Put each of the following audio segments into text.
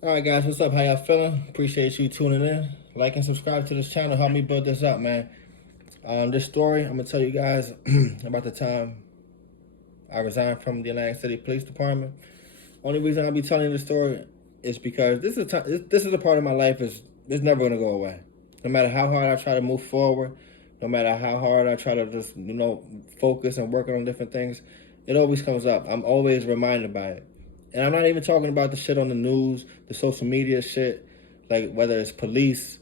All right, guys, what's up? How y'all feeling? Appreciate you tuning in. Like and subscribe to this channel. Help me build this up, man. This story, I'm gonna tell you guys about the time I resigned from the Atlantic City Police Department. Only reason I'll be telling you the story is because this is a part of my life is never gonna go away. No matter how hard I try to move forward, no matter how hard I try to just focus and work on different things, it always comes up. I'm always reminded by it. And I'm not even talking about the shit on the news, the social media shit, like whether it's police,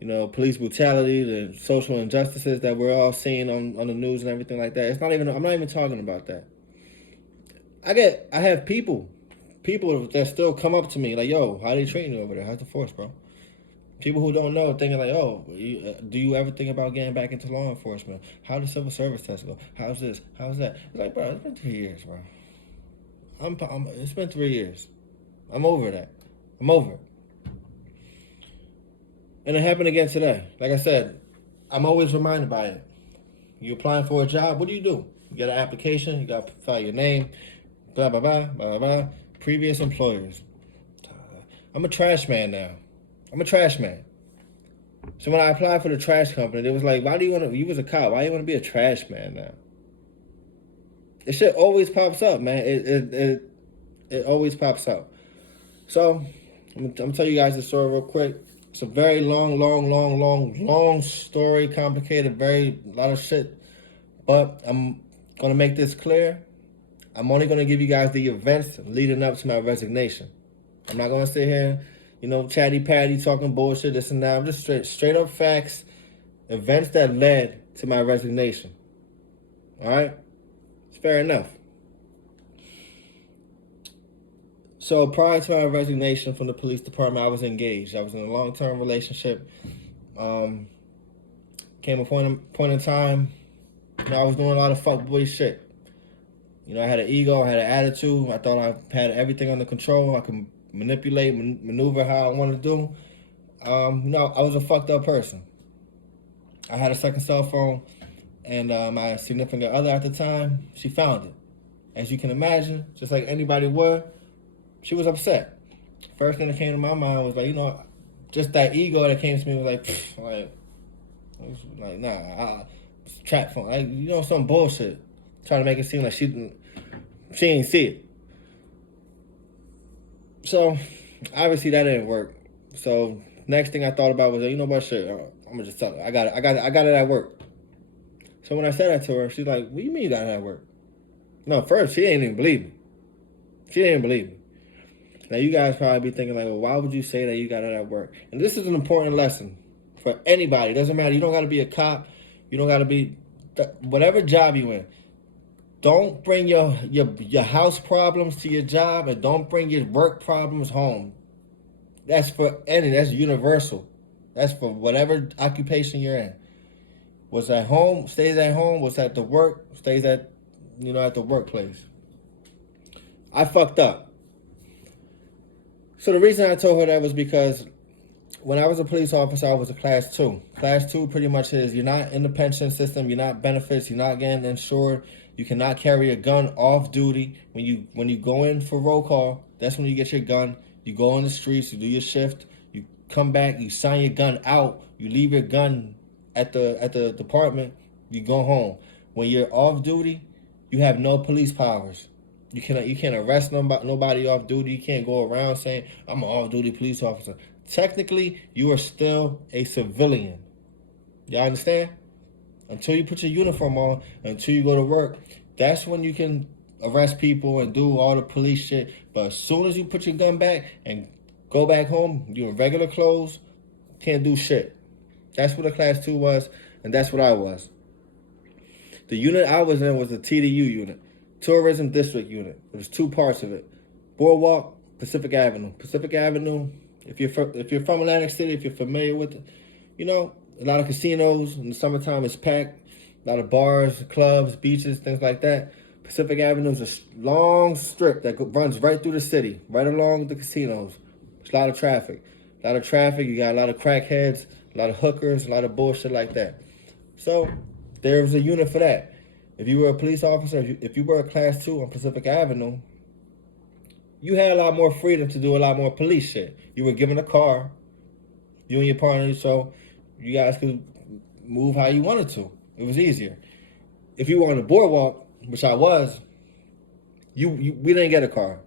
police brutality, the social injustices that we're all seeing on the news and everything like that. I'm not even talking about that. I have people that still come up to me like, yo, how they treating you over there? How's the force, bro? People who don't know thinking like, oh, do you ever think about getting back into law enforcement? How does civil service test go? How's this? How's that? It's like, bro, it's been 3 years, bro. It's been 3 years. I'm over that. I'm over it. And it happened again today. Like I said, I'm always reminded by it. You applying for a job, what do? You get an application, you got to file your name, blah, blah, blah, blah, blah. Previous employers. I'm a trash man now. I'm a trash man. So when I applied for the trash company, it was like, why do you want to, you was a cop, why do you want to be a trash man now? This shit always pops up, man. It always pops up. So, I'm gonna tell you guys the story real quick. It's a very long story, complicated, a lot of shit. But I'm gonna make this clear. I'm only gonna give you guys the events leading up to my resignation. I'm not gonna sit here, chatty patty talking bullshit, this and that. I'm just straight up facts, events that led to my resignation. All right, it's fair enough. So prior to my resignation from the police department, I was engaged. I was in a long-term relationship. Came a point in time, I was doing a lot of fuckboy shit. I had an ego, I had an attitude. I thought I had everything under control. I could manipulate, maneuver how I wanted to do. I was a fucked up person. I had a second cell phone, and my significant other at the time, she found it. As you can imagine, just like anybody would, she was upset. First thing that came to my mind was like, just that ego that came to me was like nah, trap phone, some bullshit, trying to make it seem like she ain't see it. So obviously that didn't work. So next thing I thought about was, what, shit, I'm gonna just tell her I got it at work. So when I said that to her, she's like, what do you mean you got it at work? No, first she didn't even believe me. She didn't believe me. Now, you guys probably be thinking, like, well, why would you say that you got it at work? And this is an important lesson for anybody. It doesn't matter. You don't got to be a cop. You don't got to be whatever job you in. Don't bring your house problems to your job, and don't bring your work problems home. That's that's universal. That's for whatever occupation you're in. What's at home stays at home. What's at the work stays at the workplace. I fucked up. So the reason I told her that was because when I was a police officer, I was a class 2. Class 2 pretty much is you're not in the pension system, you're not benefits, you're not getting insured, you cannot carry a gun off duty. When you go in for roll call, that's when you get your gun. You go on the streets, you do your shift, you come back, you sign your gun out, you leave your gun at the department, you go home. When you're off duty, you have no police powers. You can't arrest nobody off duty. You can't go around saying, I'm an off-duty police officer. Technically, you are still a civilian. Y'all understand? Until you put your uniform on, until you go to work, that's when you can arrest people and do all the police shit. But as soon as you put your gun back and go back home, you're in regular clothes, can't do shit. That's what a class 2 was, and that's what I was. The unit I was in was the TDU unit. Tourism District Unit. There's 2 parts of it. Boardwalk, Pacific Avenue. Pacific Avenue, if you're from Atlantic City, if you're familiar with it, a lot of casinos. In the summertime, it's packed. A lot of bars, clubs, beaches, things like that. Pacific Avenue is a long strip that runs right through the city, right along the casinos. There's a lot of traffic. You got a lot of crackheads, a lot of hookers, a lot of bullshit like that. So there was a unit for that. If you were a police officer, if you were a class 2 on Pacific Avenue, you had a lot more freedom to do a lot more police shit. You were given a car, you and your partner, so you guys could move how you wanted to. It was easier. If you were on the boardwalk, which I was, we didn't get a car.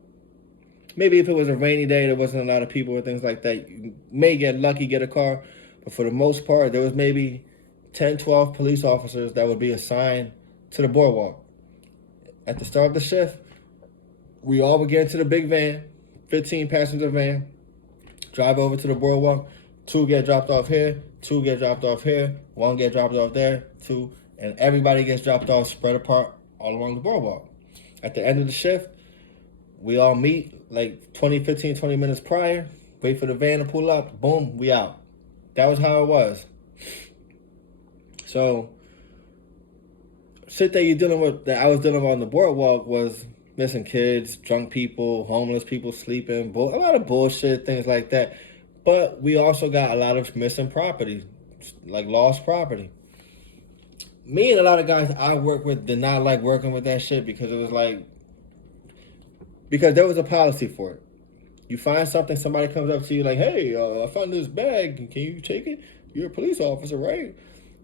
Maybe if it was a rainy day, there wasn't a lot of people or things like that, you may get lucky, get a car. But for the most part, there was maybe 10, 12 police officers that would be assigned to the boardwalk. At the start of the shift, we all would get into the big van, 15-passenger van, drive over to the boardwalk. 2 get dropped off here, 2 get dropped off here, 1 get dropped off there, 2, and everybody gets dropped off, spread apart all along the boardwalk. At the end of the shift, we all meet like 20 minutes prior, wait for the van to pull up, boom, we out. That was how it was. So, shit that you're dealing with, that I was dealing with on the boardwalk was missing kids, drunk people, homeless people sleeping, a lot of bullshit, things like that. But we also got a lot of missing property, like lost property. Me and a lot of guys I work with did not like working with that shit because it was like, because there was a policy for it. You find something, somebody comes up to you like, hey, I found this bag, can you take it? You're a police officer, right?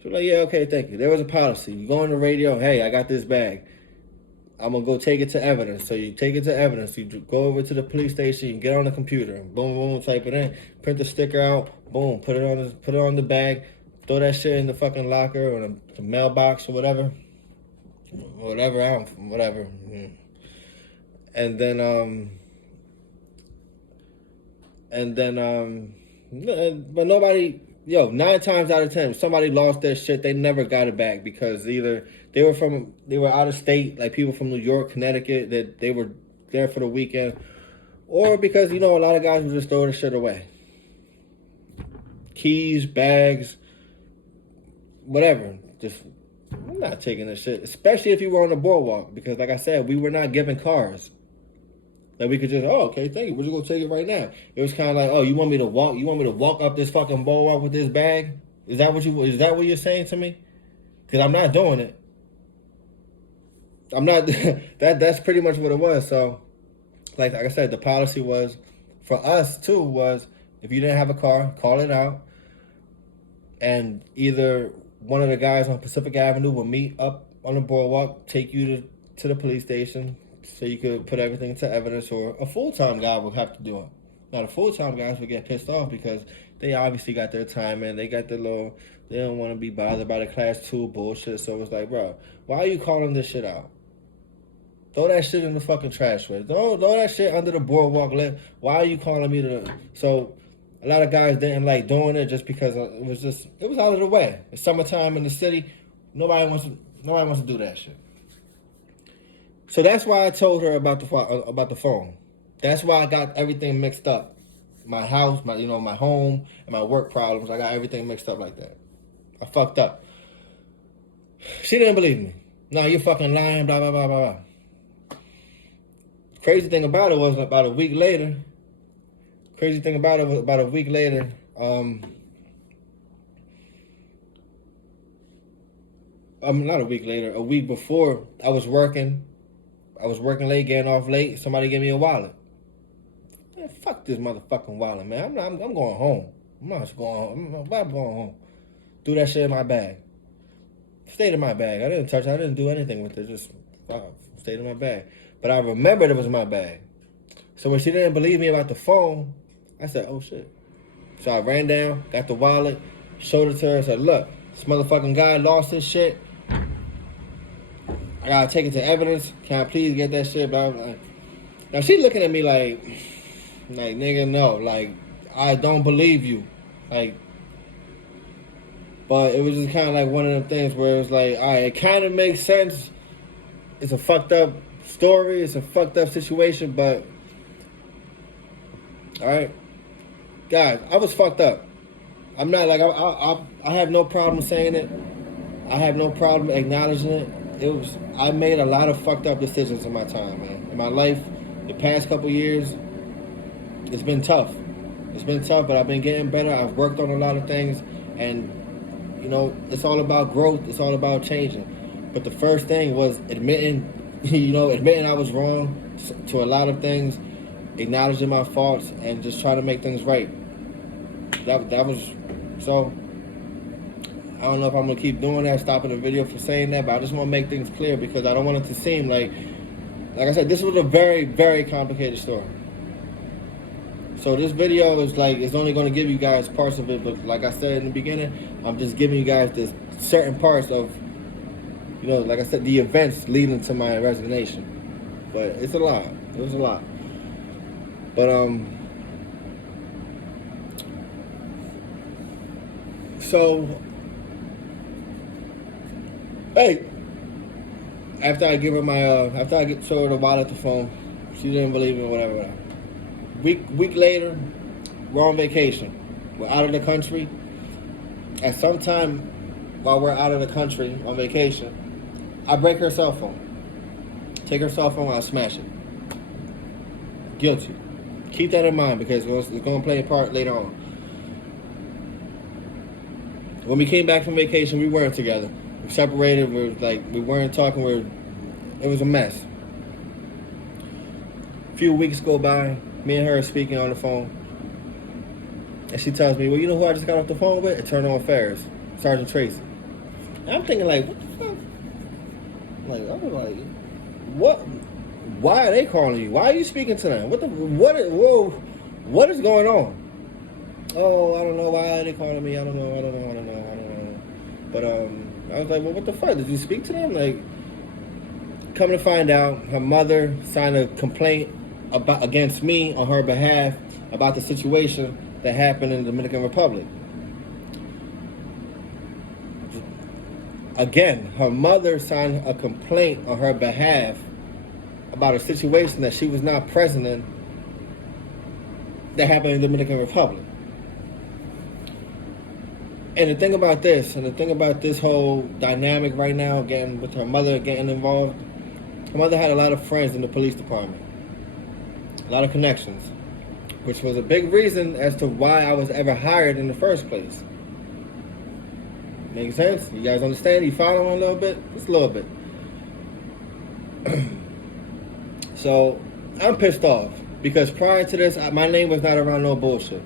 So like, yeah, okay, thank you. There was a policy. You go on the radio, hey, I got this bag. I'm going to go take it to evidence. So you take it to evidence. You go over to the police station, you get on the computer, boom, boom, type it in, print the sticker out, boom, put it on the bag, throw that shit in the fucking locker or the mailbox or whatever. Whatever. And then, but nobody, 9 times out of 10, if somebody lost their shit, they never got it back because either they were out of state, like people from New York, Connecticut, that they were there for the weekend, or because, a lot of guys would just throw the shit away. Keys, bags, whatever. Just, I'm not taking this shit, especially if you were on the boardwalk, because like I said, we were not given cars. Like we could just, okay, thank you. We're just gonna take it right now. It was kind of like, you want me to walk? You want me to walk up this fucking boardwalk with this bag? Is that what you're saying to me? Because I'm not doing it. I'm not. That's pretty much what it was. So, like I said, the policy was for us too was if you didn't have a car, call it out, and either one of the guys on Pacific Avenue will meet up on the boardwalk, take you to the police station, so you could put everything to evidence, or a full-time guy would have to do it. Now, the full-time guys would get pissed off because they obviously got their time in. They got their little, they don't want to be bothered by the class 2 bullshit. So it's like, bro, why are you calling this shit out? Throw that shit in the fucking trash way. Throw that shit under the boardwalk. Why are you calling me to? So a lot of guys didn't like doing it just because it was out of the way. It's summertime in the city. Nobody wants to do that shit. So that's why I told her about the phone. That's why I got everything mixed up. My house, my home, and my work problems. I got everything mixed up like that. I fucked up. She didn't believe me. No, you're fucking lying, blah, blah, blah, blah, blah. Crazy thing about it was about a week later. Not a week later. A week before, I was working late, getting off late. Somebody gave me a wallet. Man, fuck this motherfucking wallet, man. I'm going home. I'm not going home. I'm going home. Threw that shit in my bag. Stayed in my bag. I didn't touch it. I didn't do anything with it. Just stayed in my bag. But I remembered it was in my bag. So when she didn't believe me about the phone, I said, oh shit. So I ran down, got the wallet, showed it to her, and said, look, this motherfucking guy lost his shit. I gotta take it to evidence. Can I please get that shit? Blah, blah, blah. Now she looking at me like nigga, no, like I don't believe you, like. But it was just kind of like one of them things where it was like, all right, it kind of makes sense. It's a fucked up story. It's a fucked up situation, but all right, guys, I was fucked up. I'm not like I have no problem saying it. I have no problem acknowledging it. I made a lot of fucked up decisions in my time, man. In my life, the past couple years, it's been tough. But I've been getting better. I've worked on a lot of things, and it's all about growth. It's all about changing. But the first thing was admitting I was wrong to a lot of things, acknowledging my faults, and just trying to make things right. That was so. I don't know if I'm gonna keep doing that, stopping the video for saying that, but I just want to make things clear because I don't want it to seem like I said, this was a very, very complicated story. So this video is it's only going to give you guys parts of it, but like I said in the beginning, I'm just giving you guys this certain parts of, like I said, the events leading to my resignation. But it's a lot. It was a lot. But so hey, after I give her my after I show her the wallet, the phone, she didn't believe me, whatever. Week later, we're on vacation. We're out of the country. At some time while we're out of the country on vacation, I break her cell phone. Take her cell phone, I smash it. Guilty. Keep that in mind because it's going to play a part later on. When we came back from vacation, we weren't together. We separated. We weren't talking. It was a mess. A few weeks go by. Me and her are speaking on the phone, and she tells me, "Well, you know who I just got off the phone with? Internal Affairs, Sergeant Tracy." And I'm thinking, what the fuck? I was like, what? Why are they calling you? Why are you speaking to them? What is going on? Oh, I don't know. Why are they calling me? I don't know. But I was like, well, what the fuck? Did you speak to them? Come to find out, her mother signed a complaint against me on her behalf about the situation that happened in the Dominican Republic. Again, her mother signed a complaint on her behalf about a situation that she was not present in that happened in the Dominican Republic. And the thing about this whole dynamic right now, again, with her mother getting involved, her mother had a lot of friends in the police department. A lot of connections, which was a big reason as to why I was ever hired in the first place. Make sense? You guys understand? You following a little bit? Just a little bit. So, I'm pissed off because prior to this, my name was not around no bullshit.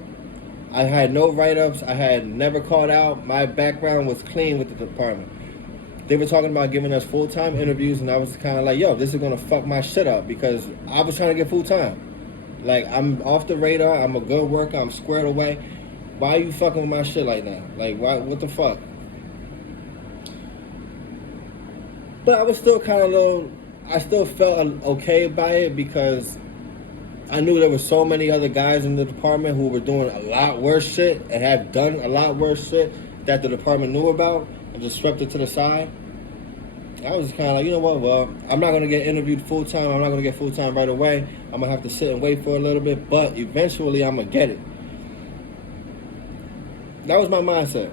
I had no write-ups. I had never called out. My background was clean with the department. They were talking about giving us full-time interviews, and I was kind of like, yo, this is going to fuck my shit up because I was trying to get full-time. I'm off the radar. I'm a good worker. I'm squared away. Why are you fucking with my shit like that? Why? What the fuck? But I was still I still felt okay by it because I knew there were so many other guys in the department who were doing a lot worse shit and had done a lot worse shit that the department knew about and just swept it to the side. I was kind of like, you know what, well, I'm not going to get interviewed full-time. I'm not going to get full-time right away. I'm going to have to sit and wait for a little bit, but eventually I'm going to get it. That was my mindset.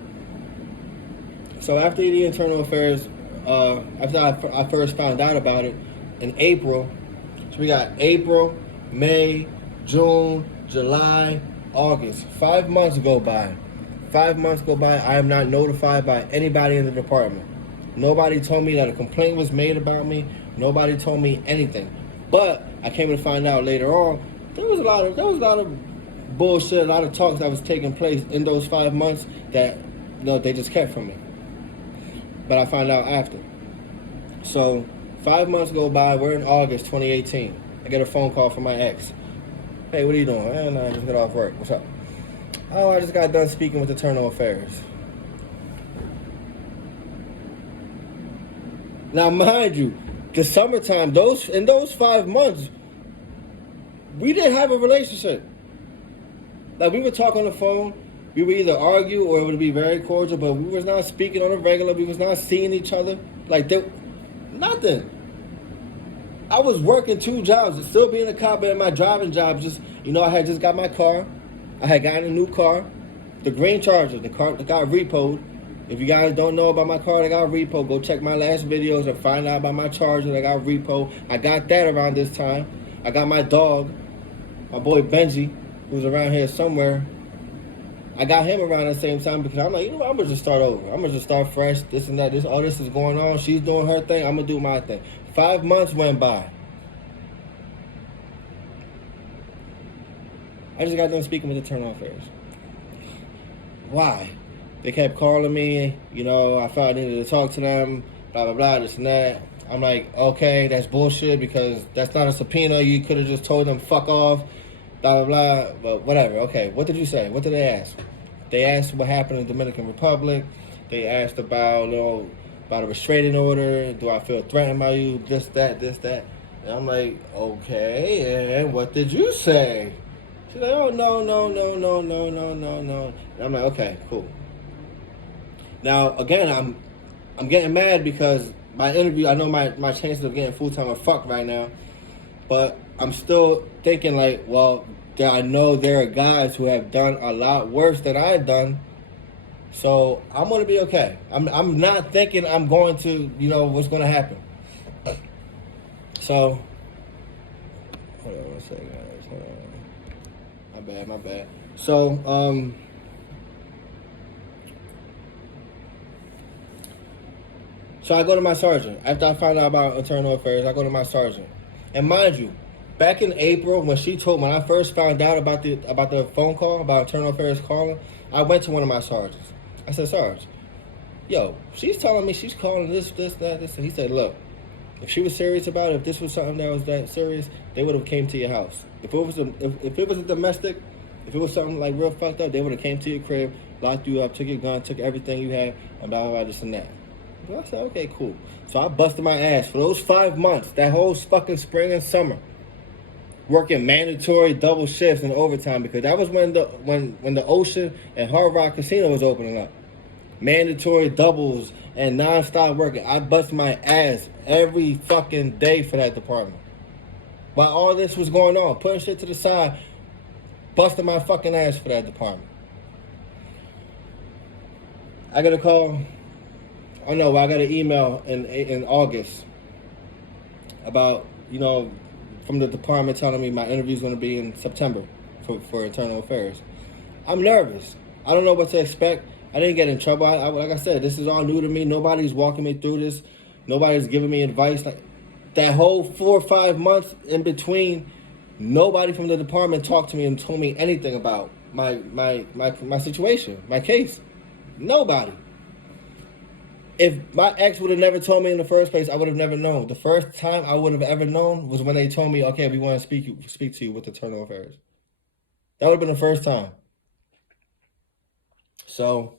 So after the internal affairs, after I first found out about it in April, so we got April, May, June, July, August. 5 months go by. 5 months go by. I am not notified by anybody in the department. Nobody told me that a complaint was made about me. Nobody told me anything. But I came to find out later on there was a lot of bullshit, a lot of talks that was taking place in those 5 months that they just kept from me. But I found out after. So 5 months go by. We're in August 2018. I get a phone call from my ex. Hey, what are you doing? No, I just got off work. What's up? Oh, I just got done speaking with Internal Affairs. Now, mind you, the summertime, in those 5 months, we didn't have a relationship. We would talk on the phone. We would either argue or it would be very cordial, but we was not speaking on a regular. We was not seeing each other. Nothing. I was working 2 jobs, still being a cop, but in my driving job, I had just got my car. I had gotten a new car, the green Charger, the car that got repoed. If you guys don't know about my car that got repoed, go check my last videos and find out about my Charger that got repoed. I got that around this time. I got my dog, my boy Benji, who's around here somewhere. I got him around the same time because I'm like, I'm going to just start over. I'm going to just start fresh, this and that. All this is going on. She's doing her thing. I'm going to do my thing. 5 months went by. I just got done speaking with Internal Affairs. Why? They kept calling me, I felt I needed to talk to them, blah, blah, blah, this and that. I'm like, okay, that's bullshit because that's not a subpoena. You could have just told them, fuck off, blah, blah, blah, but whatever. Okay, what did you say? What did they ask? They asked what happened in the Dominican Republic. They asked about, about a restraining order. Do I feel threatened by you? This, that. And I'm like, okay, and what did you say? She's like, oh, no. And I'm like, okay, cool. Now, again, I'm getting mad because my interview, I know my chances of getting full-time are fucked right now, but I'm still thinking like, well, I know there are guys who have done a lot worse than I've done, so I'm going to be okay. I'm not thinking I'm going to, what's going to happen. So, hold on one second, guys. My bad. So, So I go to my sergeant. After I find out about internal affairs, I go to my sergeant. And mind you, back in April, when I first found out about the phone call, about internal affairs calling, I went to one of my sergeants. I said, Sarge, yo, she's telling me she's calling this, that. And he said, look, if she was serious about it, if this was something that was that serious, they would have came to your house. If it was a domestic, if it was something like real fucked up, they would have came to your crib, locked you up, took your gun, took everything you had, and blah, blah, blah, this and that. I said, okay, cool. So I busted my ass for those 5 months, that whole fucking spring and summer, working mandatory double shifts and overtime because that was when the Ocean and Hard Rock Casino was opening up. Mandatory doubles and non-stop working. I busted my ass every fucking day for that department. While all this was going on, putting shit to the side, busting my fucking ass for that department. I got a call. Oh no, I got an email in August about, from the department telling me my interview's going to be in September for internal affairs. I'm nervous. I don't know what to expect. I didn't get in trouble. Like I said, this is all new to me. Nobody's walking me through this. Nobody's giving me advice. Like that whole 4 or 5 months in between, nobody from the department talked to me and told me anything about my situation, my case. Nobody. If my ex would have never told me in the first place, I would have never known. The first time I would have ever known was when they told me, okay, we want to speak to you with internal affairs. That would have been the first time. So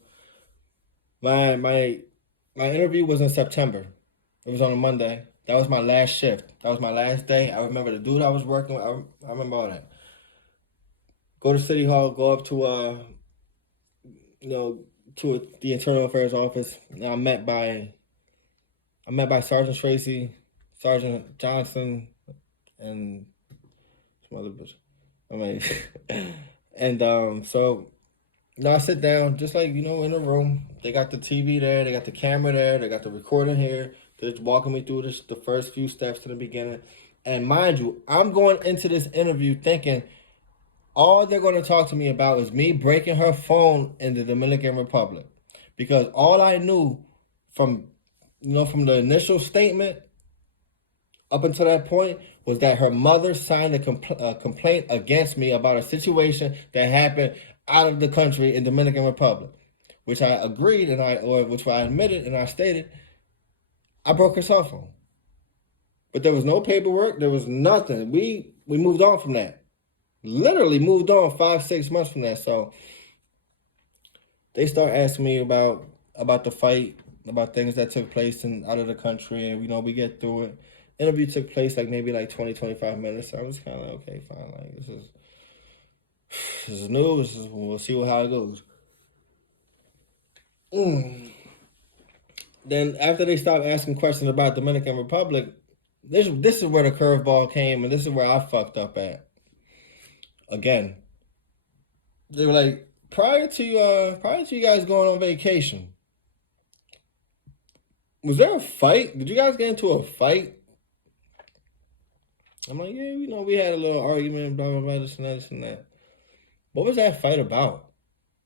my interview was in September. It was on a Monday. That was my last shift. That was my last day. I remember the dude I was working with. I remember all that. Go to City Hall, go up to to the Internal Affairs office. And I'm met by Sergeant Tracy, Sergeant Johnson, and some other bitch. And so I sit down, just like, in a room. They got the TV there, they got the camera there, they got the recording here. They're walking me through the first few steps to the beginning. And mind you, I'm going into this interview thinking all they're going to talk to me about is me breaking her phone in the Dominican Republic. Because all I knew from the initial statement up until that point was that her mother signed a complaint against me about a situation that happened out of the country in Dominican Republic, which I agreed which I admitted and I stated I broke her cell phone. But there was no paperwork, there was nothing. We moved on from that. Literally moved on 5-6 months from that. So they start asking me about the fight, about things that took place out of the country, and we get through it. Interview took place maybe 20-25 minutes. So I was kind of like, okay, fine. Like this is new. We'll see how it goes. Then after they stopped asking questions about Dominican Republic, this is where the curveball came, and this is where I fucked up at. Again, they were like, prior to you guys going on vacation, was there a fight? Did you guys get into a fight? I'm like, yeah, we had a little argument, blah, blah, blah, this and that. What was that fight about?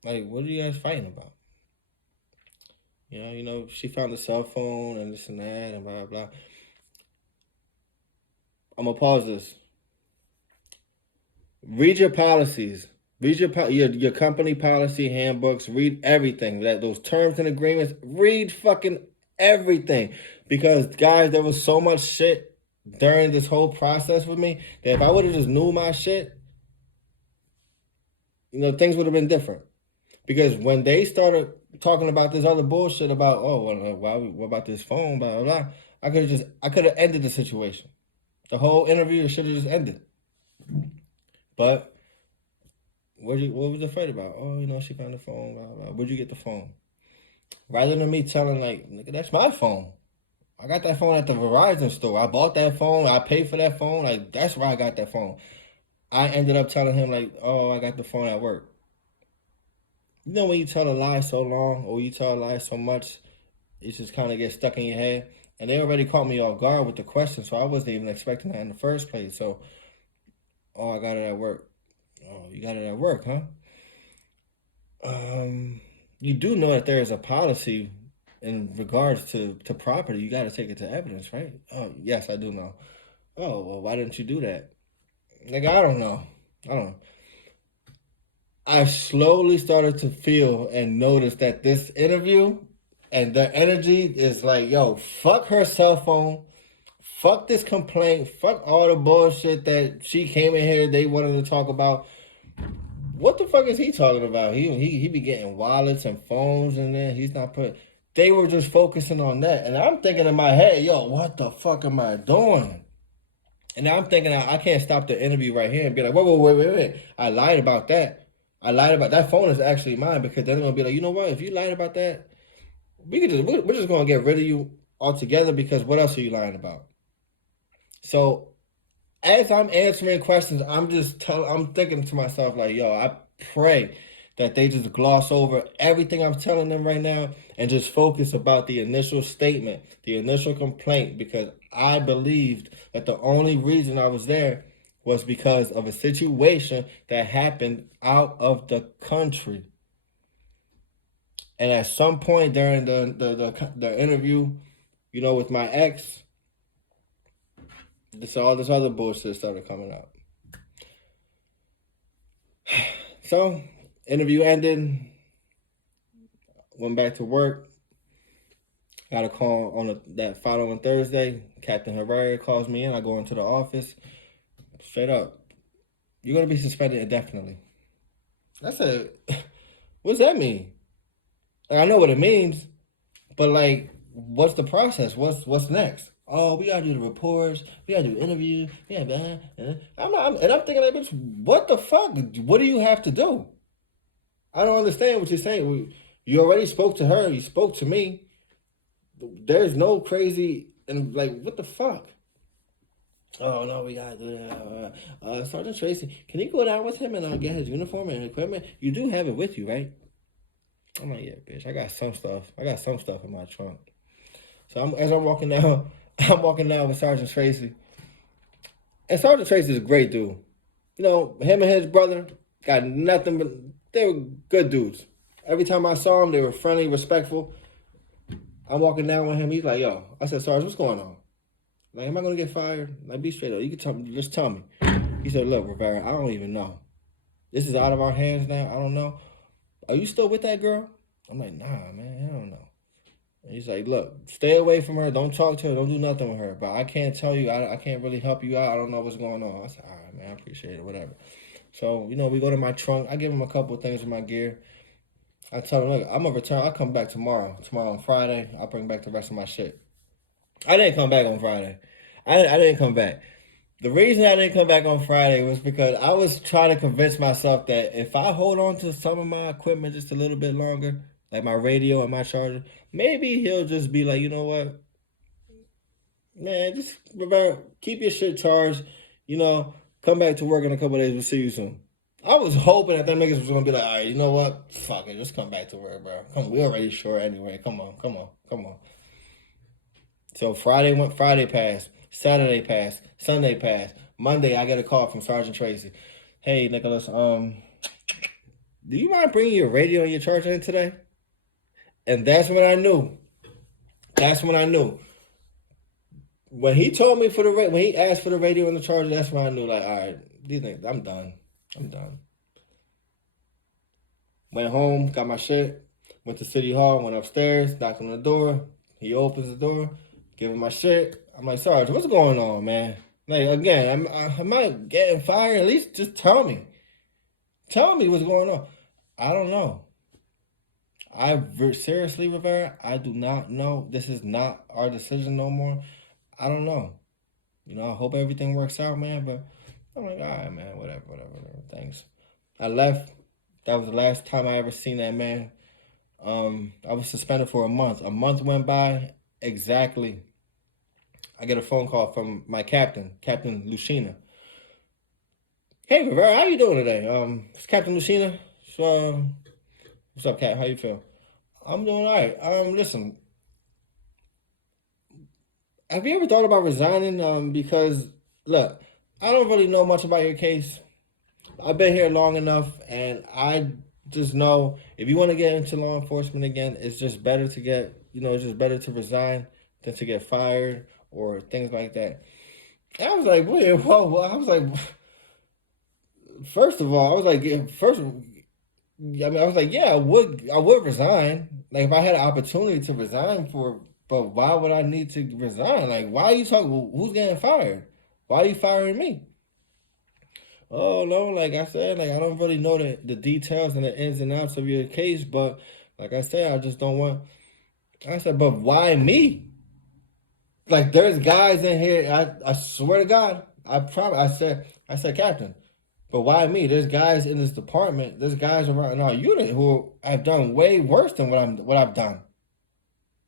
Like, what are you guys fighting about? She found a cell phone and this and that and blah, blah. I'm going to pause this. Read your policies. Read your company policy handbooks. Read everything. Those terms and agreements. Read fucking everything. Because guys, there was so much shit during this whole process with me that if I would have just knew my shit, things would have been different. Because when they started talking about this other bullshit about, what about this phone, blah blah blah, I could have ended the situation. The whole interview should have just ended. But what was you afraid about? Oh, she found the phone, blah blah. Where'd you get the phone? Rather than me telling like, nigga, that's my phone. I got that phone at the Verizon store. I bought that phone. I paid for that phone. Like, that's where I got that phone. I ended up telling him like, oh, I got the phone at work. When you tell a lie so long or you tell a lie so much, it just kind of gets stuck in your head. And they already caught me off guard with the question, so I wasn't even expecting that in the first place. So, I got it at work. Oh, you got it at work, huh? You do know that there is a policy in regards to property. You got to take it to evidence, right? Oh, yes, I do know. Oh, well, why didn't you do that? Like, I don't know. I slowly started to feel and notice that this interview and the energy is like, yo, fuck her cell phone. Fuck this complaint. Fuck all the bullshit that she came in here, they wanted to talk about. What the fuck is he talking about? He be getting wallets and phones and then he's not putting. They were just focusing on that. And I'm thinking in my head, yo, what the fuck am I doing? And I'm thinking I can't stop the interview right here and be like, wait. I lied about that. That phone is actually mine, because then they're gonna be like, you know what? If you lied about that, we're just gonna get rid of you altogether, because what else are you lying about? So as I'm answering questions, I'm thinking to myself like, yo, I pray that they just gloss over everything I'm telling them right now and just focus about the initial statement, the initial complaint, because I believed that the only reason I was there was because of a situation that happened out of the country. And at some point during the interview, with my ex, all this other bullshit started coming up. So, interview ended. Went back to work. Got a call on that following Thursday. Captain Herrera calls me in. I go into the office. Straight up, you're going to be suspended indefinitely. I said, what's that mean? Like, I know what it means, but like, what's the process? What's next? Oh, we gotta do the reports. We gotta do interviews. Yeah, man. I'm thinking like, bitch, what the fuck? What do you have to do? I don't understand what you're saying. You already spoke to her. You spoke to me. There's no crazy and like, what the fuck? Oh no, we gotta do that. Sergeant Tracy, can you go down with him and get his uniform and equipment? You do have it with you, right? I'm like, yeah, bitch. I got some stuff in my trunk. So as I'm walking down, I'm walking down with Sergeant Tracy. And Sergeant Tracy is a great dude. Him and his brother got nothing but, they were good dudes. Every time I saw them, they were friendly, respectful. I'm walking down with him. He's like, yo. I said, Sarge, what's going on? Like, am I going to get fired? Like, be straight up. You can just tell me. He said, look, Rivera, I don't even know. This is out of our hands now. I don't know. Are you still with that girl? I'm like, nah, man, I don't know. And he's like, look, stay away from her. Don't talk to her. Don't do nothing with her. But I can't tell you. I can't really help you out. I don't know what's going on. I said, all right, man, I appreciate it, whatever. So, we go to my trunk. I give him a couple of things in my gear. I tell him, look, I'm going to return. I'll come back tomorrow. Tomorrow on Friday, I'll bring back the rest of my shit. I didn't come back on Friday. I didn't come back. The reason I didn't come back on Friday was because I was trying to convince myself that if I hold on to some of my equipment just a little bit longer, like my radio and my charger, maybe he'll just be like, you know what? Man, just remember, keep your shit charged. Come back to work in a couple of days. We'll see you soon. I was hoping that them niggas was going to be like, all right, you know what? Fuck it, just come back to work, bro. We already short anyway. Come on. So Friday passed. Saturday passed. Sunday passed. Monday, I get a call from Sergeant Tracy. Hey, Nicholas, do you mind bringing your radio and your charger in today? And that's when I knew. When he told me when he asked for the radio and the charger, that's when I knew, like, all right, these niggas, I'm done. I'm done. Went home, got my shit, went to City Hall, went upstairs, knocked on the door. He opens the door, give him my shit. I'm like, Sarge, what's going on, man? Like, again, am I getting fired? At least just tell me. Tell me what's going on. I don't know. Seriously, Rivera, I do not know. This is not our decision no more. I don't know. I hope everything works out, man. But I'm like, all right, man, whatever. Thanks. I left. That was the last time I ever seen that man. I was suspended for a month. A month went by exactly. I get a phone call from my captain, Captain Lucina. Hey, Rivera, how you doing today? It's Captain Lucina. So, what's up, Cap? How you feel? I'm doing all right. Listen, have you ever thought about resigning? Because look, I don't really know much about your case. I've been here long enough, and I just know if you want to get into law enforcement again, it's just better to it's just better to resign than to get fired or things like that. And I was like, wait, whoa. I was like, first of all, I was like, I was like, yeah, I would resign. Like, if I had an opportunity to resign but why would I need to resign? Like, why are you talking, who's getting fired? Why are you firing me? Oh, no, like I said, like, I don't really know the details and the ins and outs of your case, but like I said, I just don't want, I said, but why me? Like, there's guys in here, I swear to God, I said, Captain, but why me? There's guys in this department, there's guys around our unit who have done way worse than what I've done.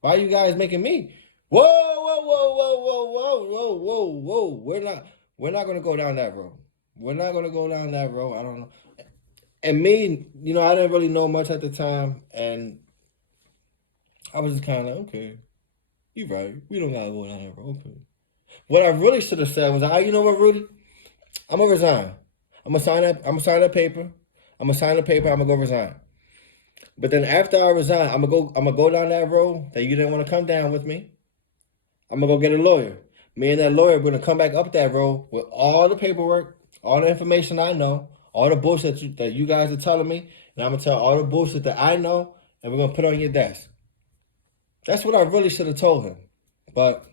Why are you guys making me? Whoa, whoa, whoa, whoa, whoa, whoa, whoa, whoa, whoa. We're not gonna go down that road. We're not gonna go down that road. I don't know. And me, I didn't really know much at the time, and I was just kind of like, okay, you're right. We don't gotta go down that road. Okay. What I really should have said was, you know what, Rudy? I'm gonna resign. I'm gonna sign that paper. I'm gonna go resign. But then after I resign, I'm gonna go down that road that you didn't want to come down with me. I'm gonna go get a lawyer. Me and that lawyer, we're gonna come back up that road with all the paperwork, all the information I know, all the bullshit that you guys are telling me, and I'm gonna tell all the bullshit that I know, and we're gonna put it on your desk. That's what I really should have told him. But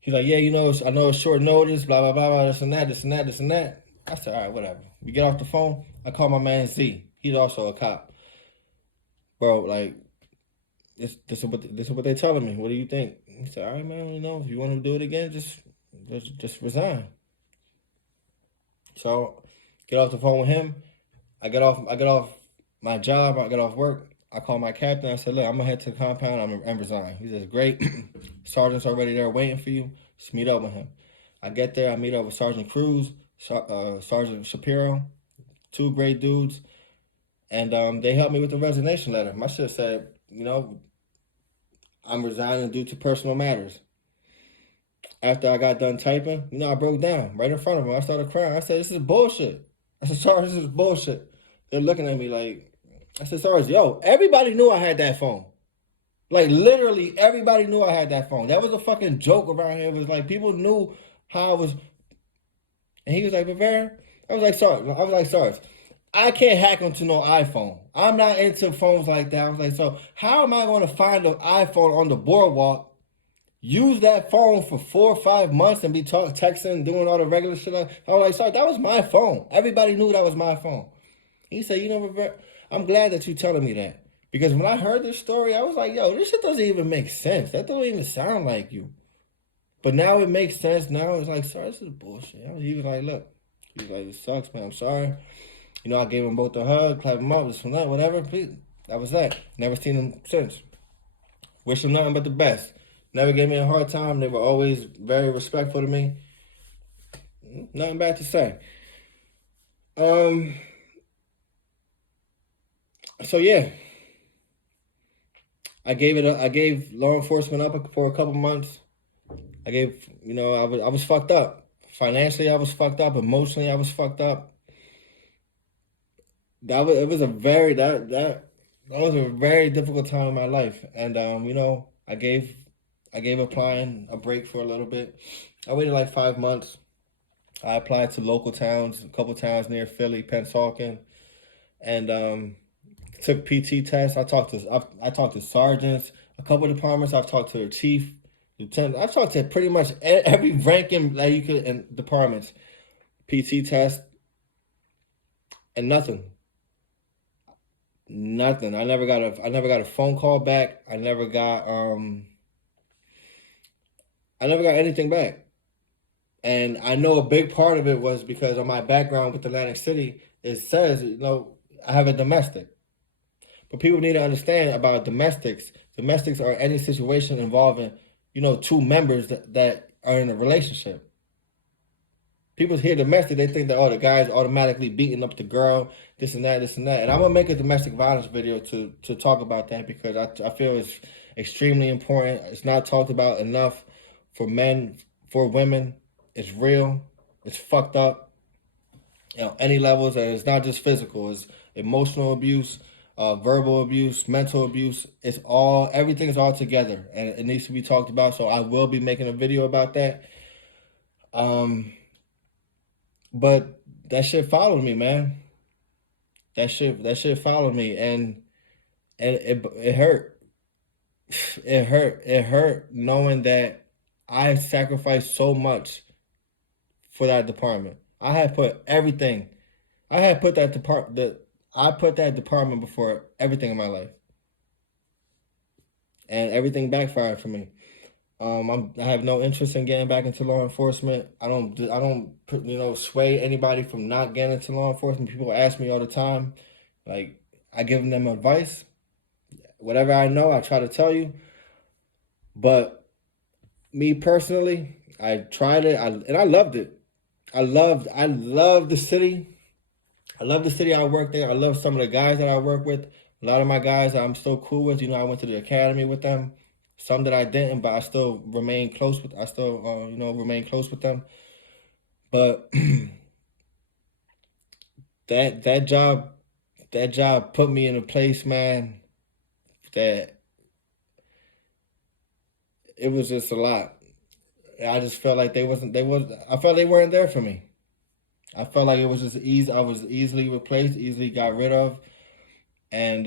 he's like, yeah, I know it's short notice, blah, blah, blah, blah, this and that. I said, all right, whatever. We get off the phone. I call my man Z. He's also a cop. Bro, like, this is what they're telling me. What do you think? He said, all right, man, if you want to do it again, just resign. So, get off the phone with him. I get off my job. I get off work. I call my captain. I said, look, I'm going to head to the compound. I'm resign. He says, great. Sergeant's already there waiting for you. Just meet up with him. I get there. I meet up with Sergeant Cruz, Sergeant Shapiro, two great dudes. And they helped me with the resignation letter. My shit said, I'm resigning due to personal matters. After I got done typing, I broke down right in front of them. I started crying. I said, this is bullshit. I said, Sarge, this is bullshit. They're looking at me like, I said, Sarge, everybody knew I had that phone. Like, literally, everybody knew I had that phone. That was a fucking joke around here. It was like, people knew how I was. And he was like, Rivera? I was like, Sarge, I can't hack onto no iPhone. I'm not into phones like that. I was like, so how am I going to find an iPhone on the boardwalk, use that phone for 4 or 5 months and be texting, doing all the regular shit? I was like, sorry, that was my phone. Everybody knew that was my phone. He said, Rivera, I'm glad that you're telling me that. Because when I heard this story, I was like, this shit doesn't even make sense. That doesn't even sound like you. But now it makes sense. Now it's like, sorry, this is bullshit. He was like, look. He was like, it sucks, man. I'm sorry. I gave them both a hug, clap them up, this and that, whatever. Please. That was that. Never seen them since. Wish them nothing but the best. Never gave me a hard time. They were always very respectful to me. Nothing bad to say. So yeah. I gave law enforcement up for a couple months. I was fucked up. Financially, I was fucked up. Emotionally, I was fucked up. That was a very difficult time in my life, and I gave applying a break for a little bit. I waited like 5 months. I applied to local towns, a couple towns near Philly, Pennsauken, and took PT tests. I talked to sergeants, a couple of departments. I've talked to the chief, lieutenant. I've talked to pretty much every ranking that you could in departments. PT test and nothing. Nothing. I never got a phone call back. I never got anything back. And I know a big part of it was because of my background with Atlantic City. It says, I have a domestic. But people need to understand about domestics. Domestics are any situation involving, two members that are in a relationship. People hear domestic, they think that, the guy's automatically beating up the girl, this and that, this and that. And I'm going to make a domestic violence video to talk about that because I feel it's extremely important. It's not talked about enough for men, for women. It's real. It's fucked up. Any levels, and it's not just physical. It's emotional abuse, verbal abuse, mental abuse. Everything is all together, and it needs to be talked about. So I will be making a video about that. But that shit followed me, man. That shit followed me, and it hurt. It hurt. It hurt knowing that I sacrificed so much for that department. I had put everything. I put that department before everything in my life, and everything backfired for me. I have no interest in getting back into law enforcement. I don't sway anybody from not getting into law enforcement. People ask me all the time, like I give them advice. Whatever I know, I try to tell you. But me personally, I tried it, and I loved it. I love the city. I love the city I work there. I love some of the guys that I work with. A lot of my guys I'm still cool with. I went to the academy with them. Some that I didn't, but I still remain close with. I still, remain close with them. But that job put me in a place, man, that it was just a lot. I just felt like I felt they weren't there for me. I felt like it was just easy. I was easily replaced, easily got rid of, and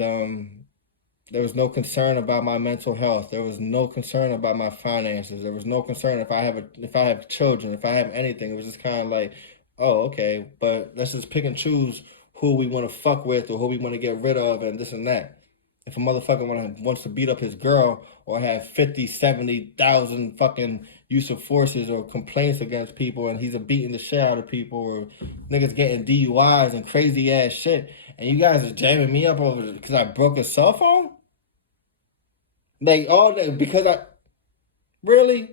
there was no concern about my mental health. There was no concern about my finances. There was no concern if I have children, if I have anything. It was just kind of like, oh, okay, but let's just pick and choose who we want to fuck with or who we want to get rid of and this and that. If a motherfucker wants to beat up his girl or have 50, 70,000 fucking use of forces or complaints against people and he's beating the shit out of people or niggas getting DUIs and crazy ass shit and you guys are jamming me up over because I broke a cell phone? Like all that because really?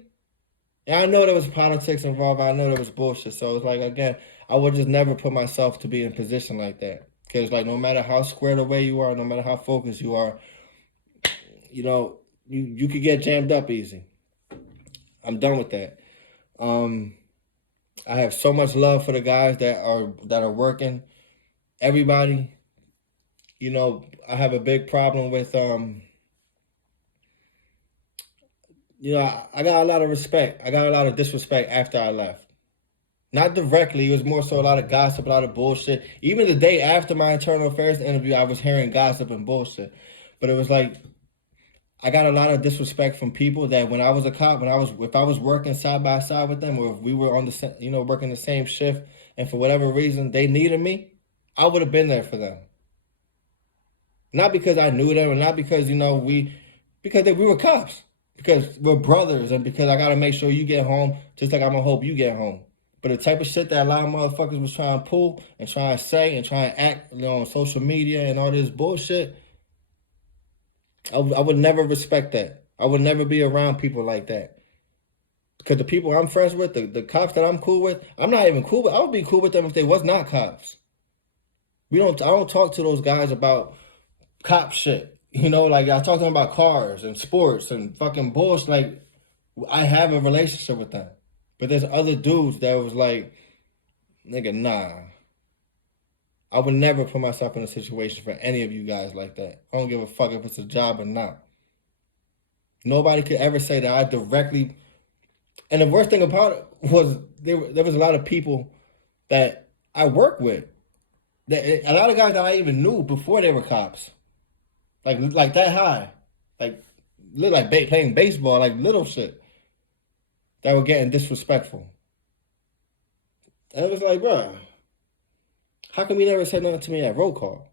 And I know there was politics involved. I know there was bullshit. So it's like, again, I would just never put myself to be in a position like that. Because, like, no matter how squared away you are, no matter how focused you are, you could get jammed up easy. I'm done with that. I have so much love for the guys that are working. Everybody, I have a big problem with, I got a lot of respect. I got a lot of disrespect after I left. Not directly. It was more so a lot of gossip, a lot of bullshit. Even the day after my internal affairs interview, I was hearing gossip and bullshit. But it was like, I got a lot of disrespect from people that when I was a cop, if I was working side by side with them, or if we were on the, working the same shift, and for whatever reason they needed me, I would have been there for them. Not because I knew them, and not because because we were cops, because we're brothers, and because I gotta make sure you get home, just like I'm gonna hope you get home. But the type of shit that a lot of motherfuckers was trying to pull and trying to say and trying to act on social media and all this bullshit, I would never respect that. I would never be around people like that. Because the people I'm friends with, the cops that I'm cool with, I'm not even cool with. I would be cool with them if they was not cops. I don't talk to those guys about cop shit. Like I talk to them about cars and sports and fucking bullshit. Like I have a relationship with them. But there's other dudes that was like, nigga, nah. I would never put myself in a situation for any of you guys like that. I don't give a fuck if it's a job or not. Nobody could ever say that I directly... And the worst thing about it was there was a lot of people that I work with. A lot of guys that I even knew before they were cops, like that high, like playing baseball, like little shit, that were getting disrespectful. And it was like, bro, how come you never said nothing to me at roll call?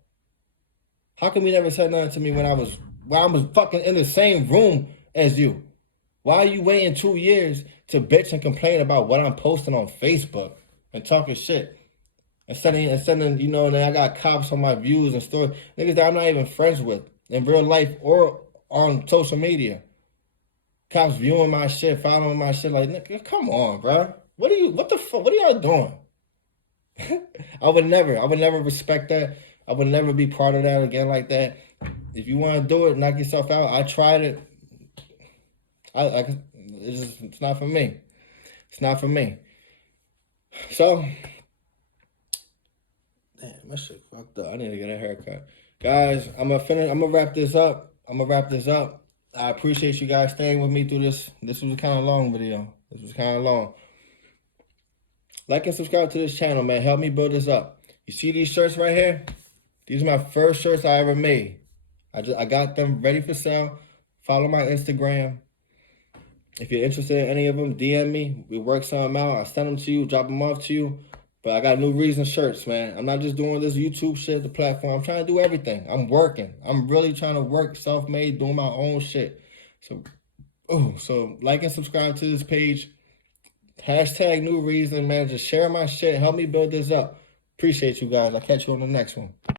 How come you never said nothing to me when I was fucking in the same room as you? Why are you waiting 2 years to bitch and complain about what I'm posting on Facebook and talking shit? And sending, then I got cops on my views and stories. Niggas that I'm not even friends with in real life or on social media. Cops viewing my shit, following my shit. Like, nigga, come on, bro. What the fuck? What are y'all doing? I would never respect that. I would never be part of that again like that. If you want to do it, knock yourself out. I tried it. It's not for me. It's not for me. So, damn, my shit fucked up. I need to get a haircut. Guys, I'm gonna wrap this up. I appreciate you guys staying with me through this. This was a kind of long video. Like and subscribe to this channel, man. Help me build this up. You see these shirts right here? These are my first shirts I ever made. I got them ready for sale. Follow my Instagram. If you're interested in any of them, DM me. We work something out. I send them to you, drop them off to you. But I got new Reason shirts, man. I'm not just doing this YouTube shit, the platform. I'm trying to do everything. I'm working. I'm really trying to work self-made, doing my own shit. So like and subscribe to this page. Hashtag New Reason, man. Just share my shit. Help me build this up. Appreciate you guys. I'll catch you on the next one.